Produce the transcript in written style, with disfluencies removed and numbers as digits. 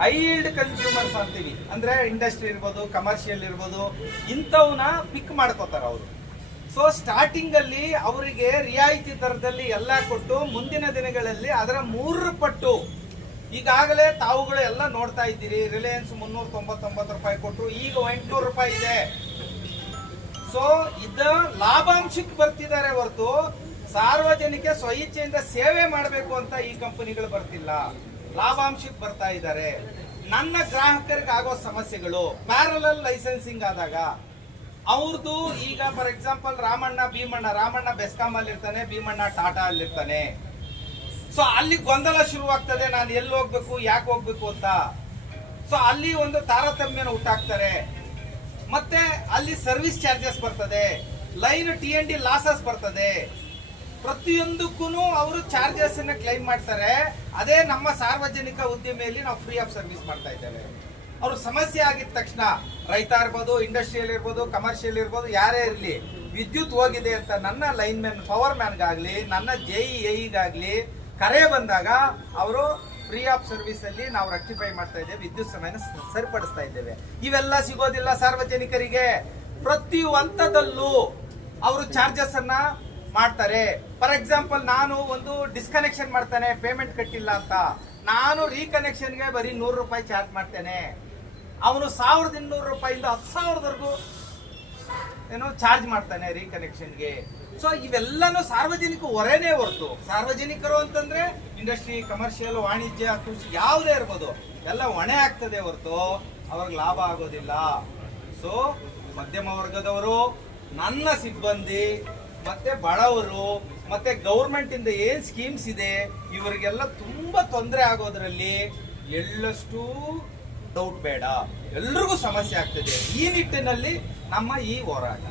High yield consumers ಅಂತೀವಿ, ಅಂದ್ರೆ industry ಇರ್ಬೋದು, ಕಮರ್ಷಿಯಲ್ ಇರ್ಬೋದು, ಇಂಥವನ್ನ ಪಿಕ್ ಮಾಡ್ಕೋತಾರ ಅವರು. ಸೊ ಸ್ಟಾರ್ಟಿಂಗ್ ಅಲ್ಲಿ ಅವರಿಗೆ ರಿಯಾಯಿತಿ ದರದಲ್ಲಿ ಎಲ್ಲ ಕೊಟ್ಟು ಮುಂದಿನ ದಿನಗಳಲ್ಲಿ ಅದರ 3 ಪಟ್ಟು ಈಗಾಗಲೇ ತಾವುಗಳು ಎಲ್ಲ ನೋಡ್ತಾ ಇದ್ದೀರಿ. ರಿಲಯನ್ಸ್ 399 ರೂಪಾಯಿ ಕೊಟ್ಟರು, ಈಗ 800 ರೂಪಾಯಿ ಇದೆ. ಸೊ ಇದು ಲಾಭಾಂಶಕ್ಕೆ ಬರ್ತಿದ್ದಾರೆ ಹೊರತು ಸಾರ್ವಜನಿಕ ಸ್ವಇಚ್ಛೆಯಿಂದ ಸೇವೆ ಮಾಡಬೇಕು ಅಂತ ಈ ಕಂಪನಿಗಳು ಬರ್ತಿಲ್ಲ, ಲಾಭಾಂಶಕ್ಕೆ ಬರ್ತಾ ಇದ್ದಾರೆ. ನನ್ನ ಗ್ರಾಹಕರಿಗೆ ಆಗೋ ಸಮಸ್ಯೆಗಳು ಪ್ಯಾರಲಲ್ ಲೈಸೆನ್ಸಿಂಗ್ ಆದಾಗ ಅವ್ರದ್ದು ಈಗ ಫಾರ್ ಎಕ್ಸಾಂಪಲ್ ರಾಮಣ್ಣ ಬೆಸ್ಕಾಂ ಅಲ್ಲಿ ಇರ್ತಾನೆ, ಭೀಮಣ್ಣ ಟಾಟಾ ಅಲ್ಲಿ ಇರ್ತಾನೆ. ಸೊ ಅಲ್ಲಿ ಗೊಂದಲ ಶುರುವಾಗ್ತದೆ, ನಾನು ಎಲ್ಲಿ ಹೋಗ್ಬೇಕು, ಯಾಕೆ ಹೋಗ್ಬೇಕು ಅಂತ. ಸೊ ಅಲ್ಲಿ ಒಂದು ತಾರತಮ್ಯನ ಹುಟ್ಟಾಕ್ತಾರೆ. ಮತ್ತೆ ಅಲ್ಲಿ ಸರ್ವಿಸ್ ಚಾರ್ಜಸ್ ಬರ್ತದೆ, ಲೈನ್ TND ಲಾಸಸ್ ಬರ್ತದೆ. ಪ್ರತಿಯೊಂದಕ್ಕೂ ಅವರು ಚಾರ್ಜಸ್ ಅನ್ನ ಕ್ಲೈಮ್ ಮಾಡ್ತಾರೆ. ಅದೇ ನಮ್ಮ ಸಾರ್ವಜನಿಕ ಉದ್ದಿಮೆಯಲ್ಲಿ ನಾವು ಫ್ರೀ ಆಫ್ ಸರ್ವಿಸ್ ಮಾಡ್ತಾ ಇದ್ದೇವೆ. ಅವ್ರ ಸಮಸ್ಯೆ ಆಗಿದ ತಕ್ಷಣ ರೈತ ಇರ್ಬೋದು, ಇಂಡಸ್ಟ್ರಿಯಲ್ ಇರ್ಬೋದು, ಕಮರ್ಷಿಯಲ್ ಇರ್ಬೋದು, ಯಾರೇ ಇರಲಿ, ವಿದ್ಯುತ್ ಹೋಗಿದೆ ಅಂತ ನನ್ನ ಲೈನ್ ಮ್ಯಾನ್, ಪವರ್ ಮ್ಯಾನ್ಗಾಗ್ಲಿ, ನನ್ನ JEAಗಾಗ್ಲಿ ಕರೆ ಬಂದಾಗ ಅವರು ಫ್ರೀ ಆಫ್ ಸರ್ವಿಸ್ ಅಲ್ಲಿ ನಾವು ರೆಕ್ಟಿಫೈ ಮಾಡ್ತಾ ಇದ್ದೇವೆ, ವಿದ್ಯುತ್ ಸಮಯನ ಸರಿಪಡಿಸ್ತಾ ಇದ್ದೇವೆ. ಇವೆಲ್ಲ ಸಿಗೋದಿಲ್ಲ ಸಾರ್ವಜನಿಕರಿಗೆ. ಪ್ರತಿ ಹಂತದಲ್ಲೂ ಅವರು ಚಾರ್ಜಸ್ ಅನ್ನ ಮಾಡ್ತಾರೆ. ಫಾರ್ ಎಕ್ಸಾಂಪಲ್ ನಾನು ಒಂದು ಡಿಸ್ಕನೆಕ್ಷನ್ ಮಾಡ್ತಾನೆ, ಪೇಮೆಂಟ್ ಕಟ್ಟಿಲ್ಲ ಅಂತ, ನಾನು ರೀಕನೆಕ್ಷನ್ಗೆ ಬರೀ 100 ರೂಪಾಯಿ ಚಾರ್ಜ್ ಮಾಡ್ತೇನೆ. ಅವನು 1200 ರೂಪಾಯಿಂದ 10,000ವರೆಗೂ ಏನೋ ಚಾರ್ಜ್ ಮಾಡ್ತಾನೆ ರೀಕನೆಕ್ಷನ್ಗೆ. ಸೊ ಇವೆಲ್ಲನೂ ಸಾರ್ವಜನಿಕ ಹೊರೆನೇ ಹೊರತು, ಸಾರ್ವಜನಿಕರು ಅಂತಂದ್ರೆ ಇಂಡಸ್ಟ್ರಿ, ಕಮರ್ಷಿಯಲ್, ವಾಣಿಜ್ಯ, ಕೃಷಿ ಯಾವುದೇ ಇರ್ಬೋದು, ಎಲ್ಲ ಹೊಣೆ ಆಗ್ತದೆ ಹೊರತು ಅವ್ರಿಗೆ ಲಾಭ ಆಗೋದಿಲ್ಲ. ಸೊ ಮಧ್ಯಮ ವರ್ಗದವರು, ನನ್ನ ಸಿಬ್ಬಂದಿ, ಮತ್ತೆ ಬಡವರು, ಮತ್ತೆ ಗೌರ್ಮೆಂಟ್ ಇಂದ ಏನ್ ಸ್ಕೀಮ್ಸ್ ಇದೆ ಇವರಿಗೆಲ್ಲ ತುಂಬಾ ತೊಂದರೆ ಆಗೋದ್ರಲ್ಲಿ ಎಳ್ಳಷ್ಟು ಡೌಟ್ ಬೇಡ, ಎಲ್ರಿಗೂ ಸಮಸ್ಯೆ ಆಗ್ತದೆ. ಈ ನಿಟ್ಟಿನಲ್ಲಿ ನಮ್ಮ ಈ ಹೋರಾಟ.